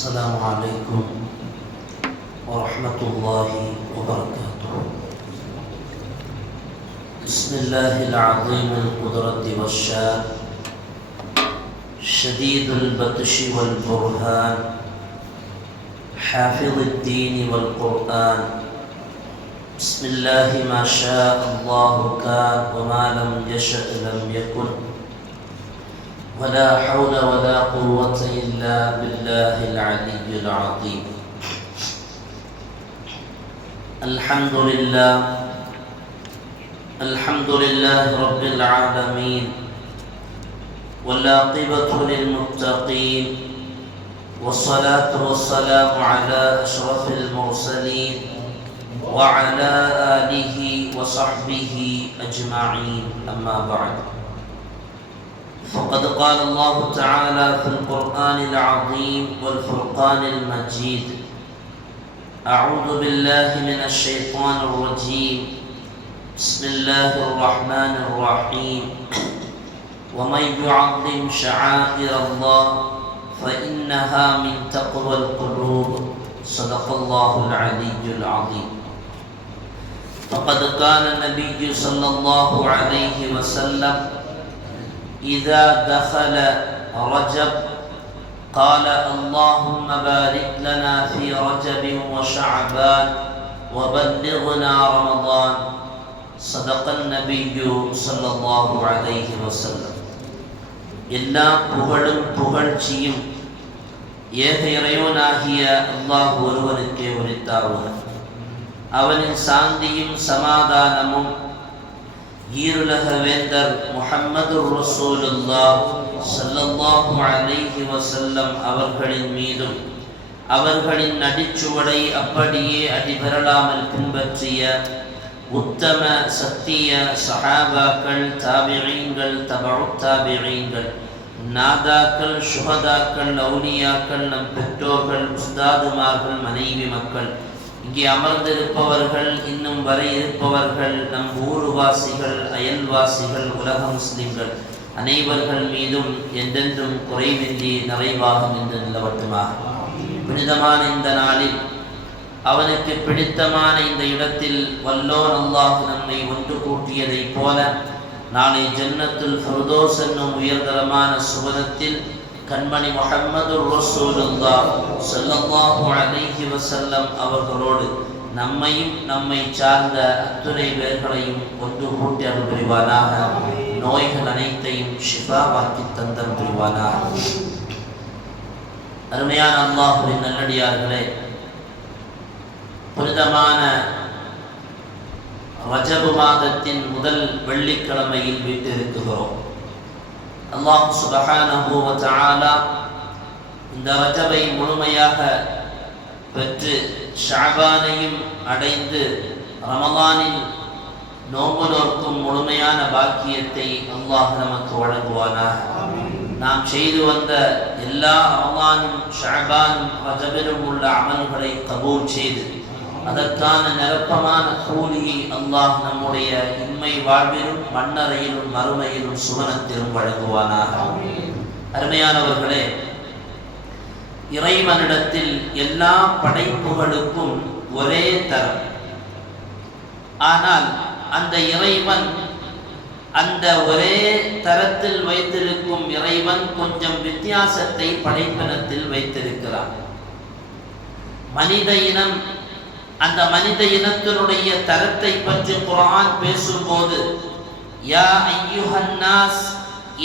السلام عليكم ورحمة الله وبركاته. بسم الله العظيم القدرة والشان شديد البطش والبرهان حافظ الدين والقرآن. بسم الله ما شاء الله كان وما لم يشأ لم يكن ولا حول ولا قوة إلا بالله العلي العظيم. الحمد لله رب العالمين والعاقبة للمتقين والصلاة والسلام على أشرف المرسلين وعلى آله وصحبه أجمعين. أما بعد، فقد قال الله تعالى في القرآن العظيم والفرقان المجيد: أعوذ بالله من الشيطان الرجيم. بسم الله الرحمن الرحيم. ومن يعظم شعائر الله فإنها من تقوى القلوب. صدق الله العلي العظيم. فقد كان النبي صلى الله عليه وسلم إذا دخل رجب قال: اللهم بارك لنا في رجب وشعبان وبلغنا رمضان. صدق النبي صلى الله عليه وسلم. எல்லா புகழும் புகழ்ச்சியும் ஏக இறைவனாகிய அல்லாஹ் ஒருவனுக்கே உரித்தாகுக. அவனின் சாந்தியும் சமாதானமும் ஈருலக வேந்தர் முஹம்மதுர் ரசூலுல்லாஹ் ஸல்லல்லாஹு அலைஹி வஸல்லம் அவர்களின் மீதும் அவர்களின் நடிச்சுவடை அப்படியே அடிபெறலாமல் பின்பற்றிய உத்தம சத்திய சஹாபாக்கள், தாபிஈன்கள், தபஉத் தாபிஈன்கள், நாதாக்கள், ஷுஹதாக்கள், அவுலியாக்கள், நம் பெற்றோர்கள், உஸ்தாதுமார்கள், மனைவி மக்கள், இங்கே அமர்ந்திருப்பவர்கள், இன்னும் வரை இருப்பவர்கள், நம் ஊர்வாசிகள், அயல்வாசிகள், உலக முஸ்லிம்கள் அனைவர்கள் மீதும் என்றென்றும் குறைவின்றி நிறைவாக நின்று நிலவட்டுமாக. புனிதமான இந்த நாளில் அவனுக்கு பிடித்தமான இந்த இடத்தில் வல்லோன் அல்லாஹ் நம்மை ஒன்று கூட்டியதைப் போல நாளை ஜன்னத்துல் ஃபிர்தௌஸ் என்னும் உயர்தரமான சுவனத்தில் கண்மணி முஹம்மதுர் ரசூலுல்லாஹ் ஸல்லல்லாஹு அலைஹி வஸல்லம் அவர்களோடு நம்மையும் நம்மை சார்ந்த அத்துணை பேர்களையும் ஒன்று கூட்டி அருள் புரிவானாக. நோய்கள் அனைத்தையும் ஷிஃபாவாக்கி தந்தல் புரிவானாக. அருமையான அல்லாஹ்வின் நல்லடியார்களே, புனிதமான ரஜபு மாதத்தின் முதல் வெள்ளிக்கிழமையில் வீட்டிருக்கிறோம். அல்லாஹ் சுப்ஹானஹு வ தஆலா இந்த ரஜபை முழுமையாக பெற்று ஷஅபானையும் அடைந்து ரமலானில் நோன்பு நோக்கும் முழுமையான பாக்கியத்தை அல்லாஹ் நமக்கு வழங்குவானாக. நாம் செய்து வந்த எல்லா ரமலானும் ஷஅபானும் ரஜபிலும் உள்ள அமல்களை கபூல் செய்து அதற்கான நிரப்பமான கூலியை அல்லாஹ் நம்முடைய இம்மை வாழ்விலும் மண்ணறையிலும் மறுமையிலும் சுவனத்திலும் வழங்குவானாக. அருமையானவர்களே, இறைவனிடத்தில் எல்லா படைப்புகளுக்கும் ஒரே தரம். ஆனால் அந்த இறைவன், அந்த ஒரே தரத்தில் வைத்திருக்கும் இறைவன் கொஞ்சம் வித்தியாசத்தை படைப்பினத்தில் வைத்திருக்கிறார். மனித இனம், அந்த மனித இனத்தினுடைய தரத்தை பற்றி குர்ஆன் பேசும்போது, யா அய்யுஹன் நாஸ்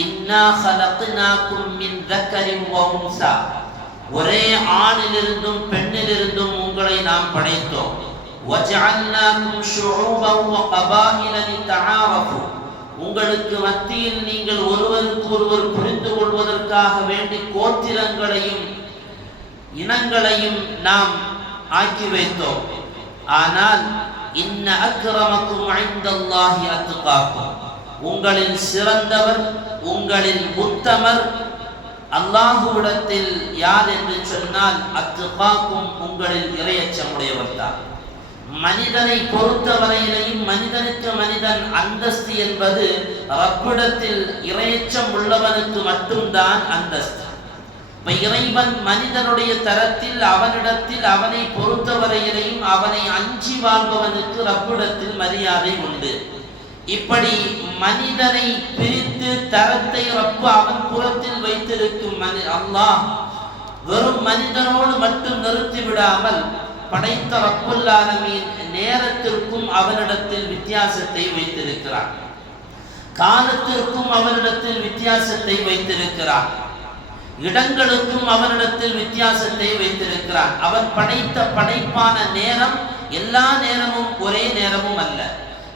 இன்னா ஹலக்னாகும் மின் தக்கரின் வ உன்ஸா, ஒரே ஆணிலிருந்தும் பெண்ணிலிருந்தும் உங்களை நாம் படைத்தோம். வஜஅல்னாகும் ஷுஊபன் வ கபாயில லிதஆரஃபு, உங்களுக்கு மத்தியில் நீங்கள் ஒருவருக்கு ஒருவர் புரிந்து கொள்வதற்காக வேண்டி கோத்திரங்களையும் இனங்களையும் நாம் ஆக்கி வைத்தோம். ஆனால் இன்ன அக்ரமக்கும் இன்தல்லாஹி அத்காக்கும், உங்களில் சிறந்தவர், உங்களில் உத்தமர் அல்லாஹ்விடத்தில் யார் என்று சொன்னால் அத்காக்கும், உங்களில் இறையச்சமுடையவர் தான். மனிதனை பொறுத்தவரையிலையும் மனிதனுக்கு மனிதன் அந்தஸ்து என்பது ரப்பிடத்தில் இறையச்சம் உள்ளவனுக்கு மட்டும்தான் அந்தஸ்து. இறைவன் மனிதனுடைய தரத்தில் அவனிடத்தில் அவனை பொறுத்தவரையிலையும் அவனை அஞ்சி வாழ்பவனுக்கு ரப்பிடத்தில் மரியாதை உண்டு. இப்படி மனிதனை பிரித்து தரத்தை ரப்பு அவன் புறத்தில் வைத்திருக்கும் அல்லாஹ் வெறும் மனிதனோடு மட்டும் நிறுத்தி விடாமல் படைத்த ரப்புல் ஆலமீன் நேரத்திற்கும் அவனிடத்தில் வித்தியாசத்தை வைத்திருக்கிறார், காலத்திற்கும் அவனிடத்தில் வித்தியாசத்தை வைத்திருக்கிறார், இடங்களுக்கும் அவனிடத்தில் வித்தியாசத்தை வைத்திருக்கிறார். அவன் படைத்த படைப்பான நேரம் எல்லா நேரமும் ஒரே நேரமும் அல்ல,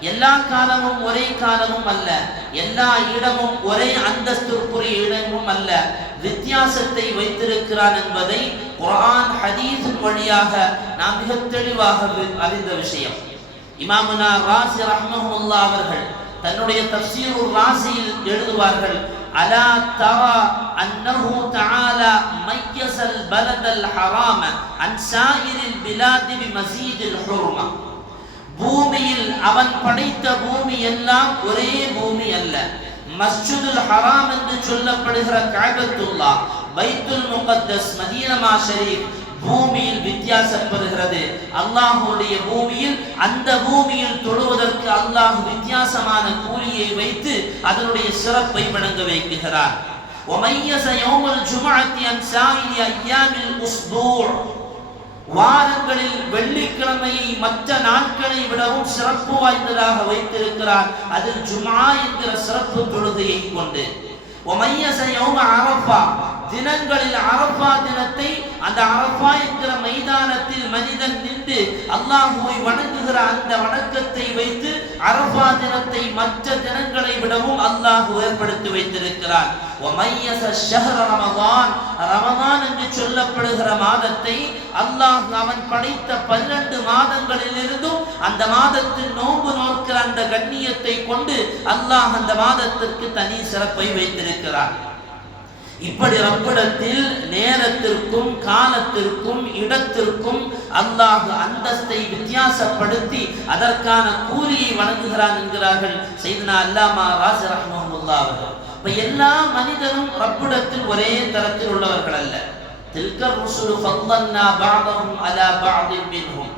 எல்லா காலமும் ஒரே காலமும் அல்ல, எல்லா இடமும் ஒரே அந்தஸ்திற்குரிய இடமும் அல்ல, வித்தியாசத்தை வைத்திருக்கிறான் என்பதை குர்ஆன் ஹதீஸின் வழியாக நாம் மிக தெளிவாக அறிந்த விஷயம். இமாமுனா ராஸி ரஹ்மஹுல்லாஹ் அவர்கள் தன்னுடைய தஃப்சீருர் ராஸியில் எழுதுவார்கள், அலா தரா அன்னஹு தஆலா மையஸல் பலதல் ஹராம அன் சாயிரில் பிலாதி பிமஸீதில் ஹுர்மா. பூமியில் அவன் படைத்த பூமி எல்லாம் ஒரே பூமி அல்ல. மஸ்ஜிதுல் ஹராம் என்று சொல்லப்படுகிற கஅபத்துல்லாஹ், பைத்துல் முகத்தஸ், மதீனா ஷரீஃப் பூமியில் வித்தியாசப்படுகிறது. அல்லாஹ்வுடைய பூமியில் அந்த பூமியில் தொழுவதற்கு அல்லாஹ் வித்தியாசமான கூலியை வைத்து அதனுடைய சிறப்பை வழங்க வைக்கிறார். وَمَيَّزَ يَوْمَ الْجُمْعَةِ عَنْ سَائِرِ أَيَّامِ الْأُسْبُوعِ. வாரங்களில் வெள்ளிக்கிழமையை மற்ற நாட்களை விடவும் சிறப்பு வாய்ந்ததாக வைத்திருக்கிறார், அதில் ஜும்ஆ என்கிற சிறப்பு தொழுகையை கொண்டு. وَمَيَّزَ يَوْمَ عَرَفَةِ. தினங்களில் அரஃபா தினத்தை அந்த அரஃபா என்கிற மைதானத்தில் மனிதன் நின்று அல்லாஹ்வை வணங்குகிற அந்த வணக்கத்தை வைத்து அரஃபா தினத்தை மற்ற தினங்களை விடவும் அல்லாஹ் ஏற்படுத்தி வைத்திருக்கிறான். وَمَيَّزَ الشَّهْرَ رَمَضَانَ. ரமதான் என்று சொல்லப்படுகிற மாதத்தை அல்லாஹ் அவன் படைத்த 12 மாதங்களிலிருந்தும் அந்த மாதத்தில் நோன்பு நோக்கிற அந்த கண்ணியத்தை கொண்டு அல்லாஹ் அந்த மாதத்திற்கு தனி சிறப்பை வைத்திருக்கிறான். இப்படி ரப்பிடத்தில் நேரத்திற்கும் காலத்திற்கும் இடத்திற்கும் அல்லாஹ் அந்தஸ்தை வித்தியாசப்படுத்தி அதற்கான கூலியை வழங்குகிறான் என்கிறார்கள் சையதுனா அல்லாமா ராஸி ரஹ்மஹுல்லாஹ் அவர்கள். இப்ப எல்லா மனிதரும் ரப்பிடத்தில் ஒரே தரத்தில் உள்ளவர்கள் அல்ல. தில்க ருசுலு ஃபல்லன்னா பஅதஹும் அலா பஅதின் மின்ஹும்.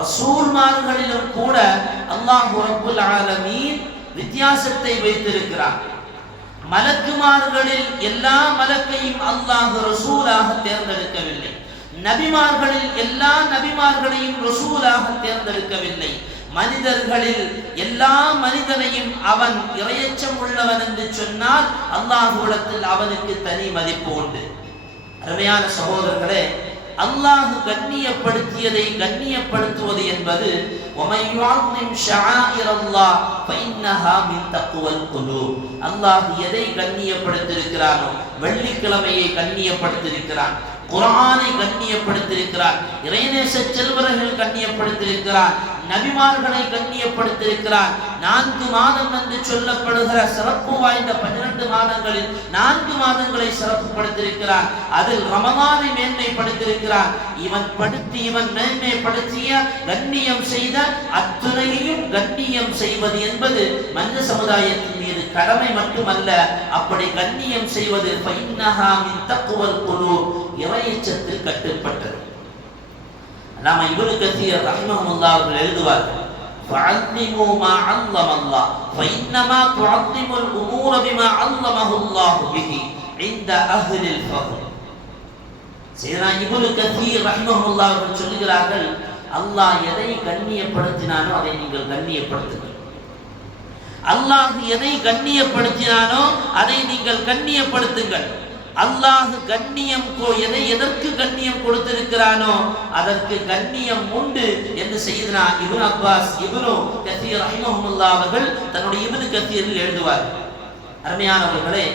ரசூல்மார்களிலும் கூட அல்லாஹ் ரப்புல் ஆலமீன் வித்தியாசத்தை வைத்திருக்கிறார். மலக்குமார்களில் எல்லா மலக்கையும் அல்லாஹ் ரசூலாக தேர்ந்தெடுக்கவில்லை. நபிமார்களில் எல்லா நபிமார்களையும் ரசூலாக தேர்ந்தெடுக்கவில்லை. மனிதர்களில் எல்லா மனிதனையும் அவன் இறையச்சம் உள்ளவன் என்று சொன்னால் அல்லாஹ்விடத்தில் அவனுக்கு தனி மதிப்பு உண்டு. அருமையான சகோதரர்களே, அல்லாஹ் கண்ணியப்படுத்தியதை கண்ணியப்படுத்துவது என்பது அல்லாஹ் எதை கண்ணியப்படுத்தியிருக்கிறானோ, வெள்ளிக்கிழமையை கண்ணியப்படுத்தியிருக்கிறான், குர்ஆனை கண்ணியப்படுத்தியிருக்கிறான், இறைநேச செல்வர்கள் கண்ணியப்படுத்தியிருக்கிறான், நபிமார்களை கண்ணியப்படுத்தியிருக்கிறான். 4 மாதம் என்று சொல்லப்படுகிற சிறப்பு வாய்ந்த 12 மாதங்களில் 4 மாதங்களை சிறப்புப்படுத்தியிருக்கிறான். அதில் ரமதானை மேன்மைப்படுத்தியிருக்கிறான். இவன் மேன்மைப்படுத்திய கண்ணியம் செய்த அத்துணையையும் கண்ணியம் செய்வது என்பது மனித சமுதாயத்தின் மீது கடமை மட்டுமல்ல, அப்படி கண்ணியம் செய்வது ஃபைன்னஹா மின் தக்வல் குலூப், இறையச்சத்தில் கட்டுப்பட்டது. நாம இப்னு கஸீர் ரஹ்மஹுல்லாஹ் அவர்கள் எழுதுவார்கள், فَعَلِّمُوا مَا عَلَّمَ اللَّهُ فَإِنَّمَا تُعَلِّمُ الْأُمُورَ بِمَا عَلَّمَهُ اللَّهُ بِهِ عِنْدَ أَهْلِ الْفَضْلِ. சையதுனா இப்னு கஸீர் ரஹ்மஹுல்லாஹ் அவர்கள் சொல்கிறார்கள், அல்லாஹ் எதை கண்ணியப்படுத்தினானோ அதை நீங்கள் கண்ணியப்படுத்துங்கள். அல்லாஹ் எதை கண்ணியப்படுத்தினானோ அதை நீங்கள் கண்ணியப்படுத்துங்கள். அல்லாஹ் கண்ணியம் எதற்கு கண்ணியம் கொடுத்திருக்கிறானோ அதற்கு கண்ணியம் உண்டு என்று சையதுனா இப்னு அப்பாஸ் இப்னு கஸீர் ரஹ்மஹுல்லாஹ் அவர்கள் தன்னுடைய இப்னு கஸீரில் எழுதுவார்கள். அருமையானவர்களே,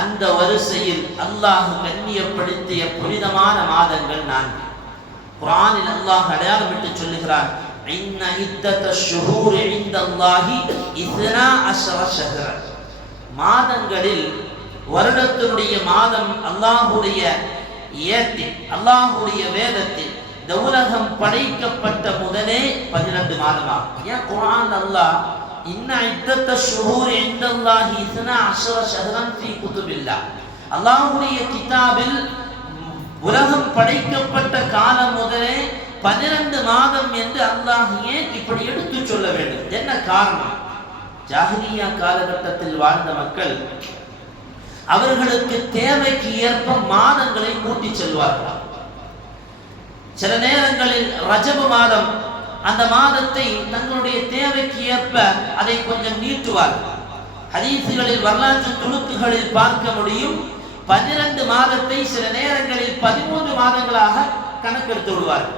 அந்த வரிசையில் அல்லாஹ் கண்ணியப்படுத்திய புனிதமான மாதங்கள் 4. குர்ஆனில் அல்லாஹ் அடையாளமிட்டு சொல்லுகிறான், இன்ன இத்தத்தஷ் ஷுஹூரி இன்தல்லாஹி 12 ஷஹ்ரன். மாதங்களில் வருடத்தினுடைய மாதம் அல்லாஹ்வுடைய ஏட்டில், அல்லாஹ்வுடைய வேதத்தில் இந்த உலகம் படைக்கப்பட்ட முதலே 12 மாதமாகும். ஏன் குர்ஆன் அல்லாஹ் இன்ன இத்தத்தஷ் ஷுஹூரி இன்தல்லாஹி 12 ஷஹ்ரன் ஃபீ குதுபில்லாஹ், அல்லாஹ்வுடைய கிதாபில் உலகம் படைக்கப்பட்ட காலம் முதலே 12 மாதம் என்று அல்லாஹ் ஏன் இப்படி எடுத்து சொல்ல வேண்டும்? என்ன காரணம்? ஜாஹிலியா காலகட்டத்தில் வாழ்ந்த மக்கள் அவர்களுக்கு தேவைக்கு ஏற்ப மாதங்களை கூட்டி செல்வார்கள். சில நேரங்களில் ரஜபு மாதம், அந்த மாதத்தை தங்களுடைய தேவைக்கு ஏற்ப அதை கொஞ்சம் நீட்டுவார்கள். ஹதீசுகளில் வரலாற்று துணுக்குகளில் பார்க்க முடியும். 12 மாதத்தை சில நேரங்களில் 13 மாதங்களாக கணக்கெடுத்து விடுவார்கள்.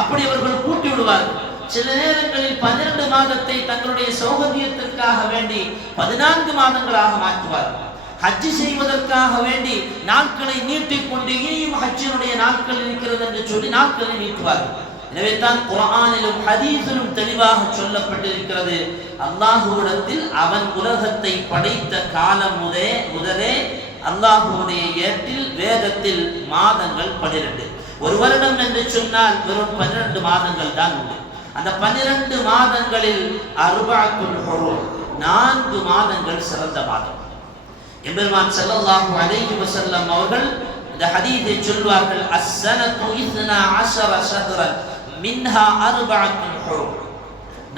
அப்படி அவர்கள் கூட்டி விடுவார்கள். சில நேரங்களில் 12 மாதத்தை தங்களுடைய சௌகரியத்திற்காக வேண்டி 14 மாதங்களாக மாற்றுவார்கள். ஹஜ்ஜி செய்வதற்காக வேண்டி நாட்களை நீட்டிக்கொண்டு இனியும் ஹஜ்ஜினுடைய நாட்கள் இருக்கிறது என்று சொல்லி நாட்களை நீட்டுவார்கள். எனவே தான் குர்ஆனிலும் ஹதீஸிலும் தெளிவாக சொல்லப்பட்டிருக்கிறது, அல்லாஹ்விடத்தில் அவன் உலகத்தை படைத்த காலம் முதலே அல்லாஹ்வுடைய ஏட்டில் வேதத்தில் மாதங்கள் 12. ஒரு வருடம் என்று சொன்னால் வெறும் 12 மாதங்கள் தான் உண்டு. அந்த 12 மாதங்களில் அர்பஅத்துல் ஹுரும், 4 மாதங்கள் சிறந்த மாதம். எம்பெருமான் ஸல்லல்லாஹு அலைஹி வஸல்லம் அவர்கள் இந்த ஹதீஸை சொல்வார்கள், அஸ்ஸனத்து 12 ஷஹ்ரன் மின்ஹா அர்பஅத்துல் ஹுரும்.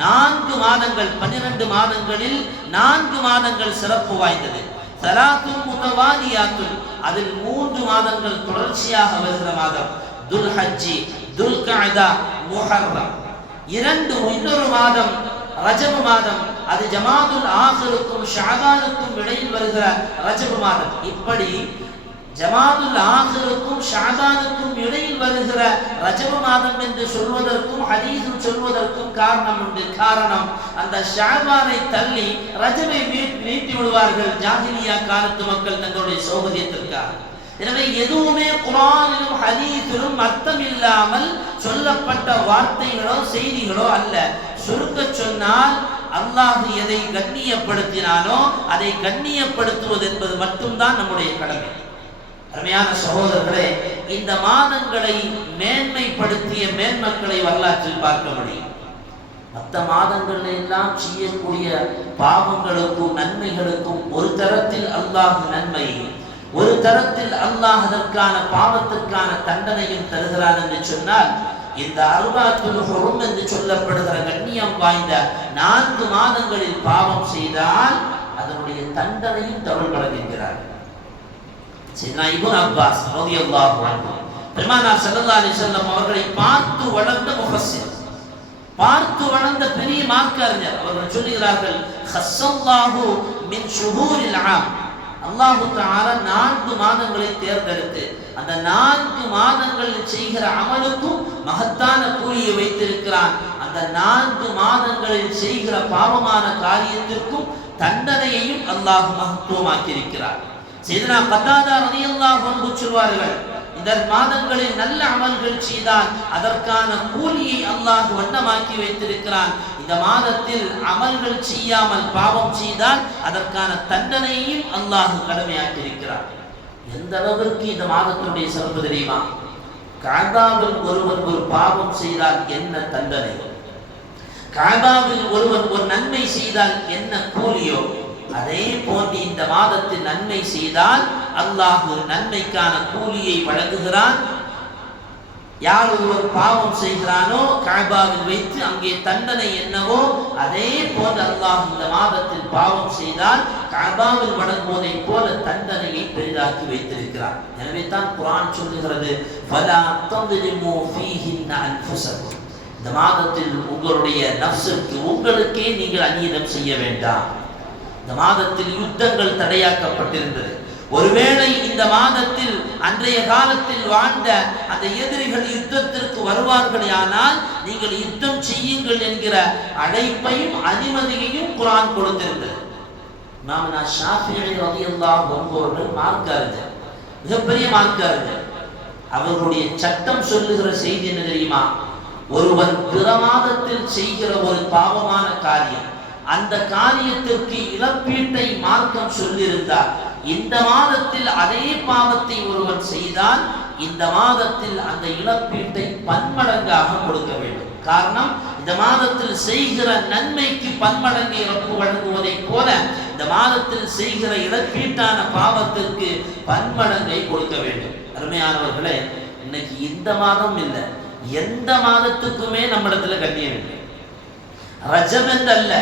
4 மாதங்கள், 12 மாதங்களில் 4 மாதங்கள் சிறப்பு வாய்ந்தது. ஸலாத்துல் முத்தவாலியாத்துல், அதில் 3 மாதங்கள் தொடர்ச்சியாக வருகிற மாதம். துல் ஹஜ்ஜி, துல் கஅதா, முஹர்ரம். இன்னொரு மாதம் ரஜபு மாதம், அது ஜமாதுல் ஆஹிருக்கும் ஷஅபானுக்கும் இடையில் வருகிற ரஜபு மாதம். இப்படி ஜமாதுல் ஆஹிருக்கும் ஷஅபானுக்கும் இடையில் வருகிற ரஜபு மாதம் என்று சொல்வதற்கும் ஹதீஸும் சொல்வதற்கும் காரணம் உண்டு. காரணம், அந்த ஷஅபானை தள்ளி ரஜபை நீட்டி விடுவார்கள் ஜாஹிலியா காலத்து மக்கள் தங்களுடைய சௌகரியத்திற்காக. எனவே எதுவுமே குர்ஆனிலும் ஹதீஸிலும் அர்த்தம் இல்லாமல் சொல்லப்பட்ட வார்த்தைகளோ செய்திகளோ அல்ல. சுருக்க சொன்னால், அல்லாஹ் எதை கண்ணியப்படுத்தினானோ அதை கண்ணியப்படுத்துவது என்பது மட்டும்தான் நம்முடைய கடமை. அருமையான சகோதரர்களே, இந்த மாதங்களை மேன்மைப்படுத்திய மேன்மக்களை வரலாற்றில் பார்க்க முடியும். மற்ற மாதங்கள் எல்லாம் செய்யக்கூடிய பாவங்களுக்கும் நன்மைகளுக்கும் ஒரு தரத்தில் அல்லாஹ் நன்மையும், ஒரு தரத்தில் அல்லாஹ் அதற்கான பாவத்திற்கான தண்டனையும் தருகிறான் என்று சொன்னால், இந்த அர்பஅத்துல் ஹுரும் என்று சொல்லப்படுகிற கண்ணியம் வாய்ந்த 4 மாதங்களில் பாவம் செய்தால் அதனுடைய தண்டனையும் தவறு வழங்குகிறார். சையதுனா இப்னு அப்பாஸ் ரலியல்லாஹு அன்ஹு பெருமானார் ஸல்லல்லாஹு அலைஹி வஸல்லம் அவர்களை பார்த்து வளர்ந்த முஃபஸ்ஸிர், பார்த்து வளர்ந்த பெரிய மார்க்க அறிஞர். அவர்கள் சொல்லுகிறார்கள், ஹஸ்ஸல்லாஹு மின் ஷுஹூரில் ஆம், அல்லாஹ் தஆலா 4 மாதங்களை தேர்ந்தெடுத்து அந்த 4 மாதங்களில் செய்கிற அமலுக்கும் மகத்தான கூலியை வைத்திருக்கிறான். அந்த 4 மாதங்களில் செய்கிற பாவமான காரியத்திற்கும் தண்டனையையும் அல்லாஹ் மகத்துவமாக்கி இருக்கிறார். சையதுனா கத்தாதா ரலியல்லாஹு அன்ஹு சொல்வார்கள், இந்த மாதங்களில் நல்ல அமல்கள் செய்தால் அதற்கான கூலியை அல்லாஹ் வண்ணமாக்கி வைத்திருக்கிறான். இந்த மாதத்தில் அமல்கள் செய்யாமல் பாவம் செய்தால் அதற்கான தண்டனையையும் அல்லாஹ் கடமையாக்கி இருக்கிறான். எந்த அளவிற்கு இந்த மாதத்தினுடைய சிறப்பு தெரியுமா? கஅபாவில் ஒருவன் ஒரு பாவம் செய்தால் என்ன தண்டனை, கஅபாவில் ஒருவன் ஒரு நன்மை செய்தால் என்ன கூலியோ, அதே போன்று இந்த மாதத்தில் நன்மை செய்தால் அல்லாஹ் நன்மைக்கான கூலியை வழங்குகிறான். யார் ஒருவர் பாவம் செய்கிறானோ கஅபாவில் வைத்து அங்கே தண்டனை என்னவோ, அதே போன்று அல்லாஹ் இந்த மாதத்தில் பாவம் செய்தால் கஅபாவில் வழங்குவதை போல தண்டனையை பெரிதாக்கி வைத்திருக்கிறார். எனவே தான் குர்ஆன் சொல்லுகிறது, ஃபலா தظلموا فيهن انفسكم, இந்த மாதத்தில் உங்களுடைய நஃப்ஸுக்கு உங்களுக்கே நீங்கள் அநீதம் செய்ய வேண்டாம். இந்த மாதத்தில் யுத்தங்கள் தடையாக்கப்பட்டிருந்தது. ஒருவேளை இந்த மாதத்தில் அன்றைய காலத்தில் வாழ்ந்த அந்த எதிரிகள் யுத்தத்திற்கு வருவார்களானால் நீங்கள் யுத்தம் செய்யுங்கள் என்கிற அழைப்பையும் அனுமதியையும் குர்ஆன் கொடுத்திருந்தது. இமாம் ஷாஃபிஈ ரலியல்லாஹு அன்ஹு அவர்கள் மார்க்க அறிஞர், மிகப்பெரிய மார்க்க அறிஞர். அவர்களுடைய சட்டம் சொல்லுகிற செய்தி என்ன தெரியுமா? ஒருவன் பிற மாதத்தில் செய்கிற ஒரு பாவமான காரியம், அந்த காரியத்திற்கு இழப்பீட்டை மார்க்கம் சொல்லியிருந்தார். இந்த மாதத்தில் அதே பாவத்தை ஒருவன் செய்தால் இந்த மாதத்தில் அந்த இழப்பீட்டை பன்மடங்காக கொடுக்க வேண்டும். காரணம், இந்த மாதத்தில் செய்கிற நன்மைக்கு பன்மடங்கு இழப்பு வழங்குவதை போல இந்த மாதத்தில் செய்கிற இழப்பீட்டான பாவத்திற்கு பன்மடங்கை கொடுக்க வேண்டும். அருமையானவர்களே, இன்னைக்கு இந்த மாதம் இல்லை, எந்த மாதத்துக்குமே நம்மிடத்துல கண்ணியம் இல்லை. ரஜப் என்றல்ல,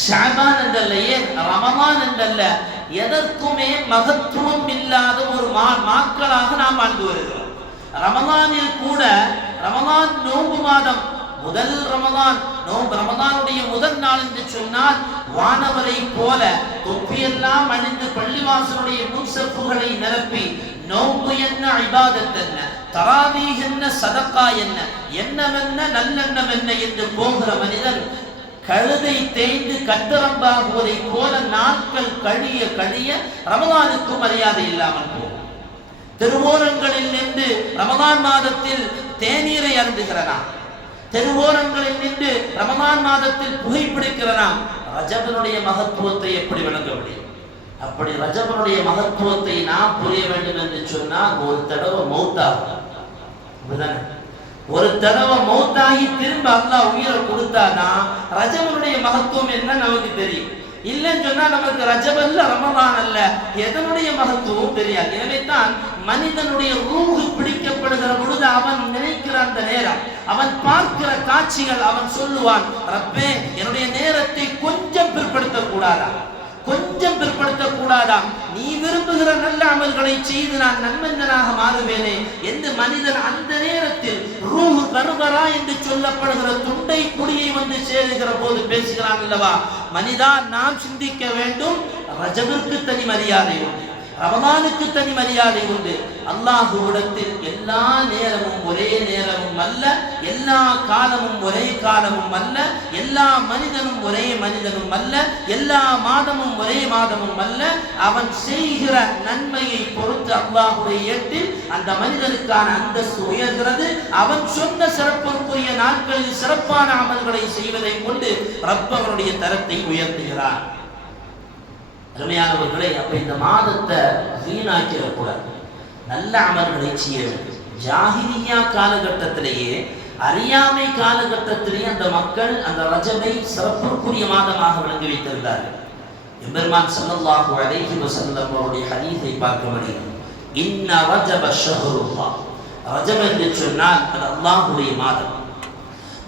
ஷஅபான் என்றல்ல, ஏன் ரமலான் என்றல்ல, எதற்குமே மகத்துவம் இல்லாத ஒரு மாக்களாக நாம் வாழ்ந்து வருகிறோம். ரமலானில் கூட, ரமலான் நோன்பு மாதம், முதல் ரமலான் ரமலானுடைய முதல் நாள் என்று சொன்னால் வானவரை போல தொப்பியெல்லாம் அணிந்து பள்ளிவாசலுடைய முன்சப்புகளை நிரப்பி நோன்பு என்ன, இபாதத் என்ன, தராவீஹ் என்ன, சதக்கா என்ன, என்னவென்ன நல்லெண்ணம் என்ன என்று போகிற மனிதன் கழுதை தேய்ந்து கட்டரம்பாகுவதை போல நாட்கள் கழிய கழிய ரமலானுக்கு மரியாதை இல்லாமல் போகும். தெருவோரங்களில் நின்று ரமலான் மாதத்தில் தேநீரை அருந்துகிறனாம், தெருவோரங்களில் நின்று ரமலான் மாதத்தில் புகைப்பிடிக்கிறனாம். ரஜபனுடைய மகத்துவத்தை எப்படி விளங்க முடியும்? அப்படி ரஜபனுடைய மகத்துவத்தை நாம் புரிய வேண்டும் என்று சொன்னால் ஒரு தடவை மௌத்தாகும். ஒரு தடவை மௌத்தாகி திரும்ப அல்லாஹ் உயிரை கொடுத்தானா ரஜபனுடைய மகத்துவம் என்ன நமக்கு தெரியும். இல்லைன்னு சொன்னா நமக்கு ரஜப் அல்ல, ரமலான் அல்ல, எதனுடைய மகத்துவம் தெரியாது. எனவே தான் மனிதனுடைய ரூஹ் பிடிக்கப்படுகிற பொழுது அவன் நினைக்கிற அந்த நேரம், அவன் பார்க்கிற காட்சிகள், அவன் சொல்லுவான், ரப்பே என்னுடைய நேரத்தை கொஞ்சம் பிற்படுத்த கூடாதா, கொஞ்சம் பிற்படுத்தக் கூடாதா, நீ விரும்புகிற நல்ல அமல்களை செய்து நான் நன்மஞ்சனாக மாறுவேனே என்று மனிதன் அந்த நேரத்தில் ரூஹ் கருவரா என்று சொல்லப்படுகிற துண்டை குடியை வந்து சேருகிற போது பேசுகிறான் அல்லவா. மனிதா, நாம் சிந்திக்க வேண்டும், ரஜபிற்கு தனி மரியாதை உண்டு, ரமலானுக்கு தனி மரியாதை உண்டு. அல்லாஹ்விடத்தில் எல்லா நேரமும் ஒரே நேரமும் அல்ல, எல்லா காலமும் ஒரே காலமும் அல்ல, எல்லா மனிதனும் ஒரே மனிதனும் அல்ல, எல்லா மாதமும் ஒரே மாதமும் அல்ல. அவன் செய்கிற நன்மையை பொறுத்து அல்லாஹ்வுடைய ஏட்டில் அந்த மனிதனுக்கான அந்தஸ்து உயர்கிறது. அவன் சொன்ன சிறப்புக்குரிய நாட்களில் சிறப்பான அமல்களை செய்வதை கொண்டு ரப் அவனுடைய தரத்தை உயர்த்துகிறான். அருமையானவர்களே, அப்ப இந்த மாதத்தை வீணாக்கிடக்கூடாது, நல்ல அமல்களை செய்ய வேண்டும். ஜாஹிலியா காலகட்டத்திலேயே, அறியாமை காலகட்டத்திலேயே அந்த மக்கள் அந்த ரஜபை சிறப்புக்குரிய மாதமாக விளங்கி வைத்திருந்தார்கள். எம்பெருமான் ஸல்லல்லாஹு அலைஹி வஸல்லம் அவருடைய ஹதீஸை பார்க்க முடியும். இன்ன ரஜப ஷஹ்ருல்லாஹ், ரஜப் என்று சொன்னால் அது அல்லாஹ்வுடைய மாதம்.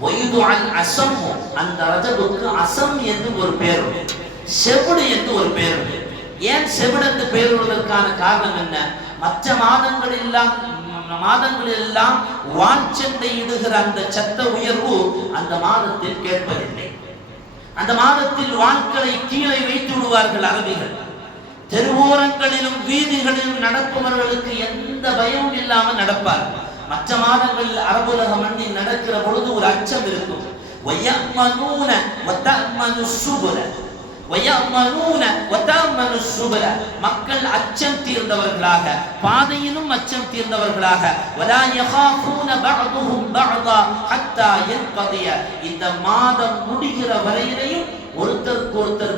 வயுதுஅல் அஸம், அந்த ரஜபுக்கு அஸம் என்று ஒரு பெயர் உண்டு, செவிடு என்று ஒரு பெயர் உண்டு. ஏன் செவிடு என்று பெயர் உள்ளதற்கான காரணம் என்ன? மற்ற மாதங்களெல்லாம் வான்செண்டை இடுகிற அந்த சத்த உயர்வு அந்த மாதத்தில் கேட்பதில்லை. அந்த மாதத்தில் வான்களை கீழே வைத்து விடுவார்கள் அரபிகள். தெருவோரங்களிலும் வீதிகளிலும் நடப்பவர்களுக்கு எந்த பயமும் இல்லாமல் நடப்பார்கள். மற்ற மாதங்களில் அரபுலக மண்ணில் நடக்கிற பொழுது ஒரு அச்சம் இருக்கும். வயமனூன வதமனு சுபுல, மக்கள் அச்சம் தீர்ந்தவர்களாக, பாதையிலும் அச்சம் தீர்ந்தவர்களாக, இந்த மாதம் முடிகிற வரையிலையும் ஒருத்தருக்கு ஒருத்தர்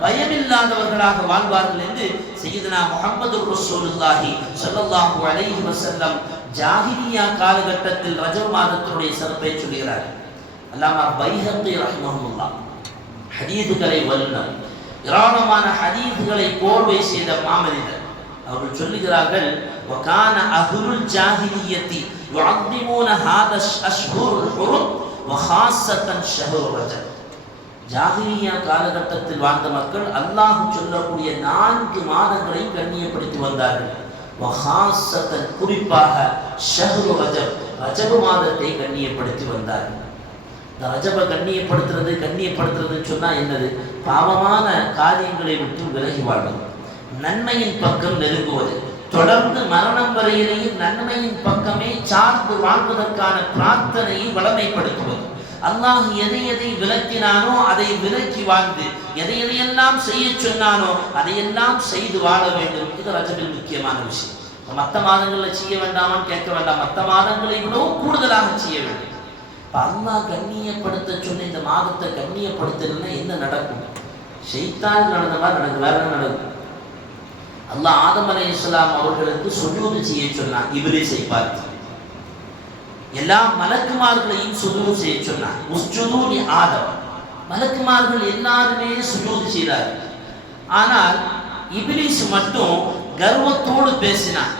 பயமில்லாதவர்களாக வாழ்வார்கள் என்று சய்யிதுனா முஹம்மது ரசூலுல்லாஹி ஸல்லல்லாஹு அலைஹி வஸல்லம் ஜாஹிலியா காலகட்டத்தில் ரஜப் மாதத்தினுடைய சிறப்பை சொல்கிறார். அல்லாமா பைஹக்கி ரஹ்மஹுல்லாஹ் ஹதீதுகளை வல்லுனர், ஏராளமான ஹதீதுகளை கோர்வை செய்த மாமனிதர். அவர்கள் சொல்லுகிறார்கள், வகான அஹ்லுல் ஜாஹிலியத்தி யுஅத்திமூன ஹாதா அஷ்ஹுருல் ஹுரும் வஹாஸத்தன் ஷஹ்ரு ரஜப். ஜாஹிலியா காலகட்டத்தில் வாழ்ந்த மக்கள் அல்லாஹ் சொல்லக்கூடிய 4 மாதங்களையும் கண்ணியப்படுத்தி வந்தார்கள். வஹாஸத்தன், குறிப்பாக ஷஹ்ரு ரஜப், ரஜப் மாதத்தை கண்ணியப்படுத்தி வந்தார்கள். இந்த ரஜபை கண்ணியப்படுத்துறது சொன்னா என்னது? பாவமான காரியங்களை விட்டு விலகி வாழ்வது, நன்மையின் பக்கம் நெருங்குவது, தொடர்ந்து மரணம் வரையிலேயும் நன்மையின் பக்கமே சார்ந்து வாழ்வதற்கான பிரார்த்தனையை வளமைப்படுத்துவது. அல்லாஹ் எதை எதை விலக்கினானோ அதை விலக்கி வாழ்ந்து, எதையெல்லாம் செய்ய சொன்னானோ அதையெல்லாம் செய்து வாழ வேண்டும். இது ரஜபில் முக்கியமான விஷயம். மற்ற மாதங்களில் செய்ய வேண்டாமான்னு கேட்க வேண்டாம், மற்ற மாதங்களை விடவும் கூடுதலாக செய்ய வேண்டும். அல்லாஹ் கண்ணியப்படுத்த சொன்ன இந்த மாதத்தை கண்ணியப்படுத்தலைன்னா என்ன நடக்கும்? ஷைத்தான் நடந்த மாதிரி நடக்கும், வேற நடக்கும். அல்லாஹ் ஆதம் அலைஹிஸ்ஸலாம் அவர்களுக்கு சுஜூது செய்ய சொன்னான், இப்லீஸை பார்த்து. எல்லா மலக்குமார்களையும் சுஜூது செய்ய சொன்னான், உஸ்ஜுது லி ஆதம். மலக்குமார்கள் எல்லாருமே சுஜூது செய்தார்கள். ஆனால் இப்லீஸ் மட்டும் கர்வத்தோடு பேசினான்.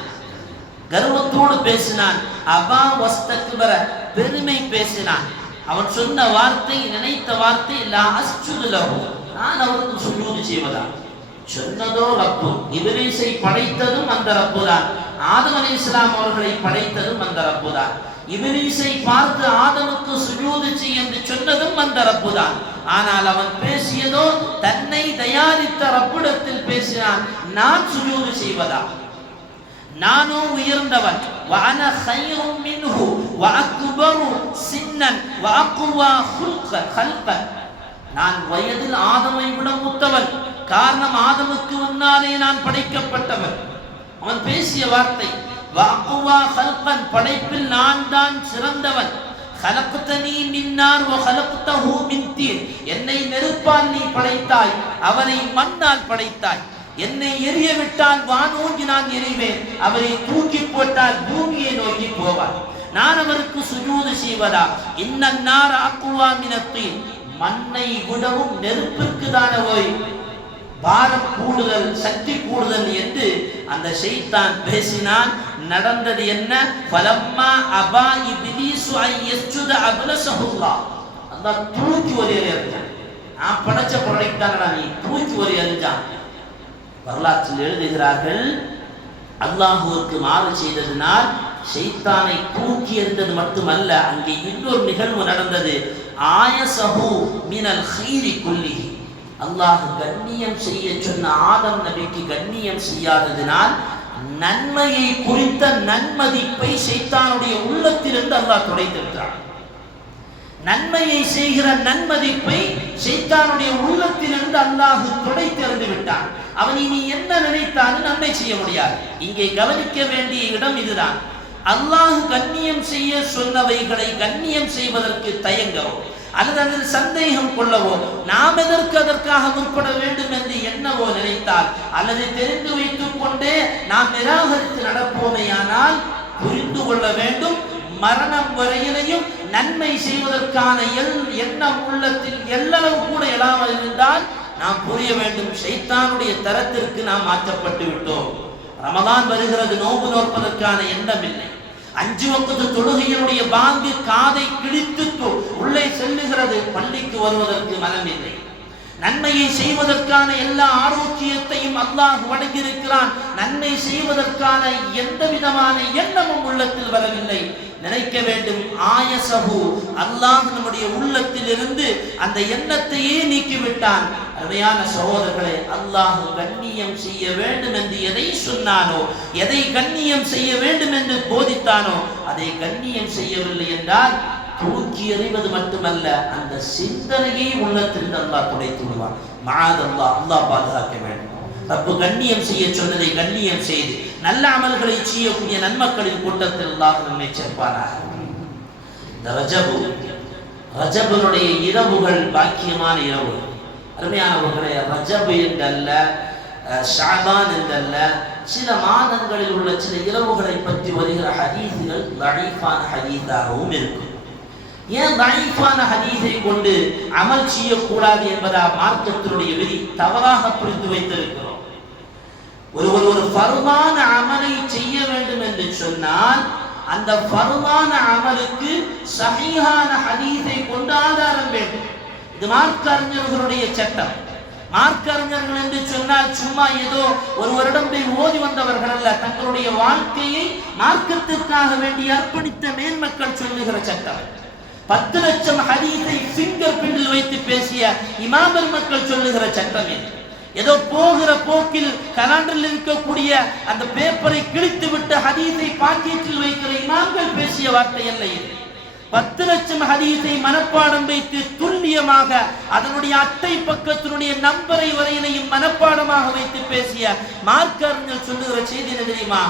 கர்வத்தோடு பேசினான். அபா வஸ்தக்பர, பெருமை பேசினான். அவன் சொன்ன வார்த்தை, நினைத்த வார்த்தை, லா அஸ்ஜுது லஹு, நான் அவருக்கு சுஜூது செய்வதா. சொன்னதோ ரப்பு. இப்லீஸை படைத்ததும் அந்த ரப்பு தான். ஆதம் அலைஹிஸ்ஸலாம் அவர்களை படைத்ததும் அந்த ரப்பு தான். இப்லீஸை பார்த்து ஆதமுக்கு சுஜூது செய் என்று சொன்னதும் அந்த ரப்பு தான். ஆனால் அவன் பேசியதோ தன்னை தயாரித்த ரப்பிடத்தில் பேசினான். நான் சுஜூது செய்வதா, நானோ உயர்ந்தவன், வஅன கைரும் மின்ஹு வஅக்பரு சின்னன் வஅக்வா ஹல்கன், நான் வயதில் ஆதமை விட மூத்தவன். காரணம், ஆதமுக்கு முன்னாலே நான் படைக்கப்பட்டவன். அவன் பேசிய வார்த்தை வஅக்வா ஹல்கன், படைப்பில் நான் தான் சிறந்தவன். خلقتني من نار وخلقته من طين, என்னை நெருப்பால் நீ படைத்தாய், அவனை மண்ணால் படைத்தாய். என்னை எரிய விட்டால் வானோங்கி நான் எரிவேன், அவரை தூக்கி போட்டால் பூமியை நோக்கி போவார். நான் அவருக்கு சுஜூது செய்வதா. இன்னன்னார அக்வா மினத் தீன், மண்ணை விடவும் நெருப்பிற்கு தான ஓய் பாரம் கூடுதல், சக்தி கூடுதல் என்று அந்த ஷைத்தான் பேசினான். நடந்தது என்ன? ஃபலம்மா அபா இப்லீஸ் அன் யஸ்ஜுத அப்லஸஹுல்லாஹ், அல்லாஹ் தூக்கி ஒரு எறிஞ்சான். நான் படைச்ச ப்ராடக்ட் தானடா, நீ தூக்கி ஒரு எறிஞ்சான். வரலாற்றில் எழுதுகிறார்கள், அல்லாஹ்வுக்கு மாறு செய்ததினால் ஷைத்தானை தூக்கி எறிந்தது மட்டுமல்ல, அங்கே இன்னொரு நிகழ்வு நடந்தது. ஆயஸஹு மினல் கைரி குல்லிஹி, அல்லாஹ் கண்ணியம் செய்ய சொன்ன ஆதம் நபிக்கு கண்ணியம் செய்யாததினால் நன்மையை குறித்த நன்மதிப்பை ஷைத்தானுடைய உள்ளத்திலிருந்து அல்லாஹ் துடைத்திருக்கிறான். நன்மையை செய்கிற நன்மதிப்பை ஷைத்தானுடைய உள்ளத்திலிருந்து அல்லாஹ் துடைத்தெறிந்து விட்டான். அவன் இனி என்ன நினைத்தாலும் நன்மை செய்ய முடியாது. இங்கே கவனிக்க வேண்டிய இடம் இதுதான். அல்லாஹ் கண்ணியம் செய்ய சொன்னவைகளை கண்ணியம் செய்வதற்கு தயங்கவோ அல்லது அதில் சந்தேகம் கொள்ளவோ, நாம் எதற்கு அதற்காக முற்பட வேண்டும் என்று எண்ணவோ நினைத்தால், அல்லது தெரிந்து வைத்துக் கொண்டே நாம் நிராகரித்து நடப்போமேயானால் புரிந்து கொள்ள வேண்டும், மரணம் வரையிலையும் நன்மை செய்வதற்கான எண்ணம் உள்ளத்தில் எல்லளவு கூட எழாமல் இருந்தால் நாம் புரிய வேண்டும், ஷைத்தானுடைய தரத்திற்கு நாம் மாற்றப்பட்டு விட்டோம். ரமலான் வருகிறது, நோன்பு நோற்பதற்கான எண்ணம் இல்லை. 5 வக்து தொழுகையினுடைய பாங்கு காதை கிழித்து உள்ளே செல்லுகிறது, பள்ளிக்கு வருவதற்கு மனம் இல்லை. நன்மையை செய்வதற்கான எல்லா ஆரோக்கியத்தையும் அல்லாஹ் வழங்கியிருக்கிறான். நன்மை செய்வதற்கான எந்த விதமான எண்ணமும் உள்ளத்தில் வரவில்லை. நினைக்க வேண்டும், ஆயஸஹு, அல்லாஹ் நம்முடைய உள்ளத்தில் இருந்து அந்த எண்ணத்தையே நீக்கிவிட்டான். அருமையான சகோதரர்களே, அல்லாஹ் கண்ணியம் செய்ய வேண்டும் என்று எதை சொன்னானோ, எதை கண்ணியம் செய்ய வேண்டும் என்று போதித்தானோ அதை கண்ணியம் செய்யவில்லை என்றால் தூக்கி எறிவது மட்டுமல்ல, அந்த சிந்தனையை உள்ளத்திலிருந்து அல்லாஹ் துடைத்து விடுவான். மஆதல்லாஹ், அல்லாஹ் பாதுகாக்க வேண்டும். ரப்பு கண்ணியம் செய்ய சொன்னதை கண்ணியம் செய்து நல்ல அமல்களை செய்யக்கூடிய நன்மக்களின் கூட்டத்தில் அல்லாஹ் நம்மை சேர்ப்பானாக. இந்த ரஜபுடைய இரவுகள் பாக்கியமான இரவு. அருமையானவர்களே, ரஜப் என்றல்ல, ஷஅபான் என்றல்ல, சில மாதங்களில் உள்ள சில இரவுகளை பற்றி வருகிற ஹதீஸ்கள் தஈஃபான ஹதீஸாகவும் இருக்கும். ஏன் தஈஃபான ஹதீஸை கொண்டு அமல் செய்யக்கூடாது என்பதா மார்க்கத்தினுடைய விதி தவறாக புரிந்து வைத்திருக்கிறோம். ஒரு ஃபர்தான அமலை செய்ய வேண்டும் என்று சொன்னால் அந்த ஃபர்தான அமலுக்கு ஸஹீஹான ஹதீஸை கொண்டு ஆதாரம் வேண்டும். இது மார்க்க அறிஞர்களுடைய சட்டம். மார்க்க அறிஞர்கள் என்று சொன்னால் சும்மா ஏதோ ஒரு வருடம் போய் ஓதி வந்தவர்கள் அல்ல, தங்களுடைய வாழ்க்கையை மார்க்கத்திற்காக வேண்டி அர்ப்பணித்த மேன்மக்கள் சொல்லுகிற சட்டம். 10 லட்சம் ஹதீஸை ஃபிங்கர் பிரிண்டில் வைத்து பேசிய இமாம் மக்கள் சொல்லுகிற சட்டம் இது. ஏதோ போகிற போக்கில் கலண்டரில் இருக்கக்கூடிய அந்த பேப்பரை கிழித்து விட்டு ஹதீஸை பாக்கெட்டில் வைக்கிற இமாம்கள் பேசிய வார்த்தை அல்ல இது. 10 லட்சம் ஹதீஸை மனப்பாடம் வைத்து துல்லியமாக அதனுடைய அட்டை பக்கத்தினுடைய நம்பரை வரையிலையும் மனப்பாடமாக வைத்து பேசிய மார்க்க அறிஞர் சொல்லுகிற செய்தி என்ன தெரியுமா?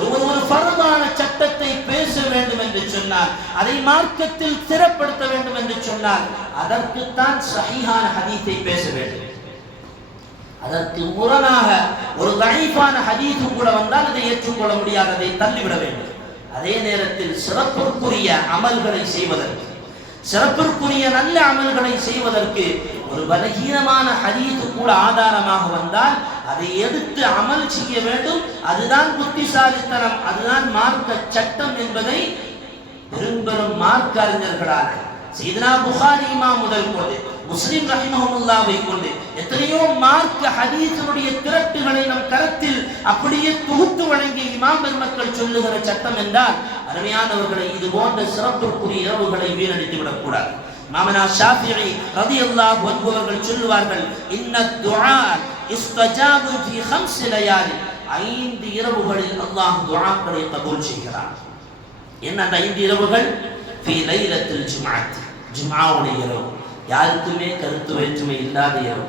ஒரு ஃபர்தான சட்டத்தை பேச வேண்டும் என்று சொன்னால், அதை மார்க்கத்தில் சிறப்படுத்த வேண்டும் என்று சொன்னால் அதற்குத்தான் ஸஹீஹான ஹதீஸை பேச வேண்டும். அதற்கு முரணாக ஒரு தஈஃபான ஹதீஸ் கூட வந்தால் அதை ஏற்றுக்கொள்ள முடியாது, அதை தள்ளிவிட வேண்டும். அதே நேரத்தில் சிறப்பிற்குரிய அமல்களை செய்வதற்கு, சிறப்பிற்குரிய நல்ல அமல்களை செய்வதற்கு ஒரு பலகீனமான ஹதீஸ் கூட ஆதாரமாக வந்தால் அதை எடுத்து அமல் செய்ய வேண்டும். அதுதான் புத்திசாலித்தனம், அதுதான் மார்க்க சட்டம் என்பதை பெரும்பெரும் மார்க்க அறிஞர்களான சையதுனா புகாரி இமாம் முதல் கொண்டு முஸ்லிம் ரஹிமஹுல்லாவை கொண்டு எத்தனையோ மார்க்க ஹதீஸுடைய திரட்டுகளை நம் கரத்தில் அப்படியே தொகுத்து வழங்கிய இமாம் பெருமக்கள் சொல்லுகிற சட்டம் என்றால், அருமையானவர்களை, இது போன்ற சிறப்புக்குரிய இரவுகளை வீணடித்து விடக்கூடாது. இமாமனா ஷாஃபிஈ ரலியல்லாஹு அன்ஹு அவர்கள் சொல்லுவார்கள், இன்ன துஆ இஸ்தஜாபு ஃபீ 5 லயாலி, 5 இரவுகளில் அல்லாஹ் துஆக்களை கபூல் செய்கிறான். என்ன அந்த 5 இரவுகள்? ஃபீ லைலத்துல் ஜும்ஆத், ஜும்ஆவுடைய இரவு, யாருக்குமே கருத்து வேற்றுமை இல்லாத இரவு,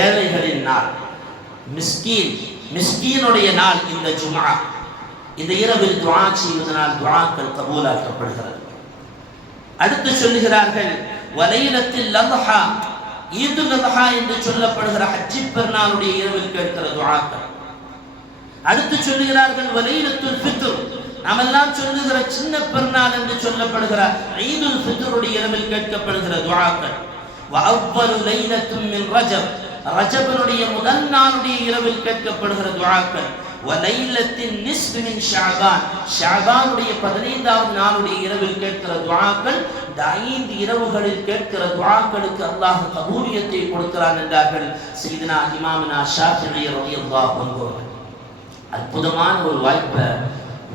ஏழைகளின் நாள், மிஸ்கீனுடைய நாள் இந்த ஜும்ஆ. இந்த இரவில் துஆ செய்வதனால் துஆக்கள் கபூலாக்கப்படுகிறது. அடுத்து சொல்லுகிறார்கள், வலைலத்தில் லத்ஹா, ஈதுல் அத்ஹா என்று சொல்லப்படுகிற ஹஜ்ஜி பெருநாளுடைய இரவில் கேட்கிற துஆக்கள். அடுத்து சொல்லுகிறார்கள், வலைலத்துல் ஃபித்ர், நாமெல்லாம் சொல்லுகிற சின்ன பெருநாள் என்று சொல்லப்படுகிற ஈதுல் ஃபித்ருடைய இரவில் கேட்கப்படுகிற துஆக்கள். வஅவ்வலு லைலத்தும் மின் ரஜப், ரஜபனுடைய முதல் நாளுடைய இரவில் கேட்கப்படுகிற துஆக்கள். வலைலத்தின் நிஸ்ஃபு மின் ஷஅபான், ஷஅபானுடைய 15வது நாளுடைய இரவில் கேட்கிற துஆக்கள். இந்த 5 இரவுகளில் கேட்கிற துஆக்களுக்கு அல்லாஹ் கபூலியத்தை கொடுக்கிறான் என்றார்கள் சையதுனா இமாமுனா ஷாஃபிஈ ரலியல்லாஹு அன்ஹு. அற்புதமான ஒரு வாய்ப்பை,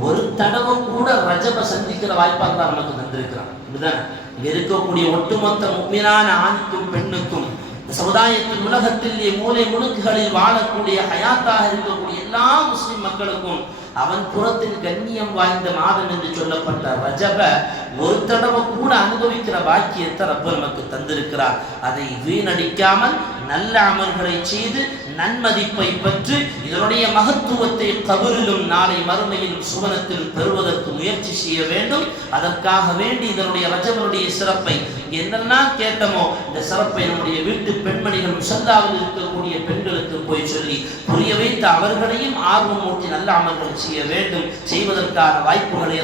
ஒரு தடவை கூட ரஜப சந்திக்கிற வாய்ப்பா தான் நமக்கு தந்திருக்கிறான். இதுதான் இங்க இருக்கக்கூடிய ஒட்டுமொத்த முஃமினான ஆணுக்கும் பெண்ணுக்கும், இந்த சமுதாயத்தின் உலகத்திலே மூலை முடுக்குகளில் வாழக்கூடிய ஹயாத்தாக இருக்கக்கூடிய எல்லா முஸ்லிம் மக்களுக்கும் அவன் புறத்தில் கண்ணியம் வாய்ந்த மாதம் என்று சொல்லப்பட்ட ரஜப ஒரு தடவை கூட அனுபவிக்கிற பாக்கியத்தை ரப்ப நமக்கு தந்திருக்கிறார். அதை வீணடிக்காமல் நல்ல அமல்களை செய்து நன்மதிப்பை பெற்று இதனுடைய மகத்துவத்தை கபரிலும் நாளை மறுமையிலும் சுவனத்தில் பெறுவதற்கு முயற்சி செய்ய வேண்டும். அதற்காக வேண்டி இதனுடைய ரஜபனுடைய சிறப்பை என்னெல்லாம் கேட்டமோ இந்த சிறப்பை நம்முடைய வீட்டு பெண்மணிகள் முசல்லாவில் இருக்கக்கூடிய பெண்களுக்கு போய் சொல்லி புரிய வைத்து அவர்களையும் ஆர்வம் ஊட்டி நல்ல அமல்கள் செய்ய வேண்டும். செய்வதற்கான வாய்ப்புகளை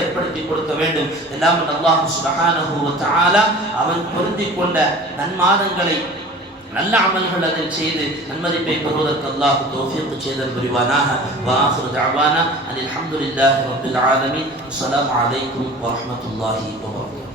ஏற்படுத்தி கொடுக்க வேண்டும். எல்லாம் அல்லாஹ் சுப்ஹானஹு வ தஆலா அவன் பொருந்திக் கொண்ட நன்மாதங்களை நல்ல அமல்கள் அதில் செய்து நன்மதிப்பை பெறுவதற்கு அல்லாஹ் தௌஃபீக் செய்தல் புரிவானாக. வ ஆகிரு தஅவானா அல்ஹம்துலில்லாஹி ரப்பில் ஆலமீன். அஸ்ஸலாமு அலைக்கும் வ ரஹ்மத்துல்லாஹி வ பரகாத்துஹு.